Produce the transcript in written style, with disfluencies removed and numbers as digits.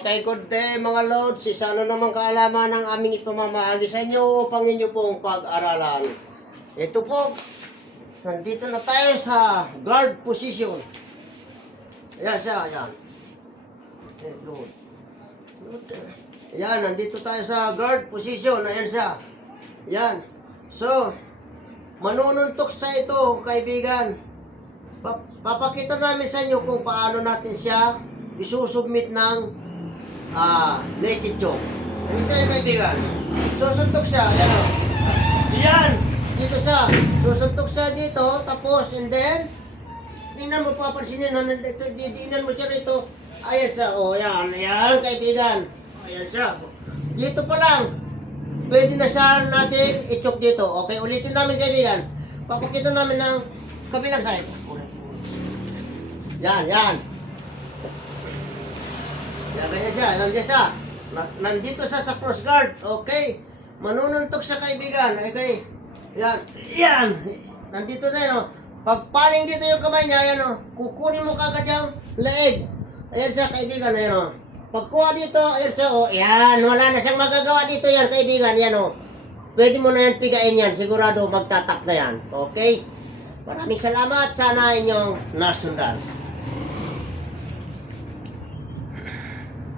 Okay, good day mga Lods. Isa na naman kaalaman ng aming ipamamahagi sa inyo upang inyo pong pag-aralan. Ito po, nandito na tayo sa guard position. Ayan siya, ayan. Load. Ayan, nandito tayo sa guard position. Ayan siya. Ayan. So, manununtok sa ito, kaibigan. Papakita namin sa inyo kung paano natin siya isusubmit ng naked choke. Ganito yung kaibigan. Susuntok siya. Ayan o. Ayan. Dito siya. Susuntok siya dito. Tapos, and then, tingnan mo, papansinin mo. Didinan mo siya rito. Ayan siya. O, ayan. Ayan, kaibigan. Ayan siya. Dito pa lang. Pwede na siya natin i-choke dito. Okay, ulitin namin, kaibigan. Papakita namin ng kabilang side. Yan, yan. Yan, ganyan siya, nandiyan siya. Nandito siya sa cross guard, okay? Manununtok siya, kaibigan, okay? Yan, yan. Nandito na yun, oh. Pagpaling dito yung kamay niya, yan, oh. Kukunin mo kagad yung leeg. Ayan siya, kaibigan, ayan, oh. Pagkuha dito, ayan siya, oh. Yan, wala na siyang magagawa dito, yan, kaibigan, yan, oh. Pwede mo na yan pigain yan, sigurado magtatap na yan, okay? Maraming salamat, sana inyong nasundan.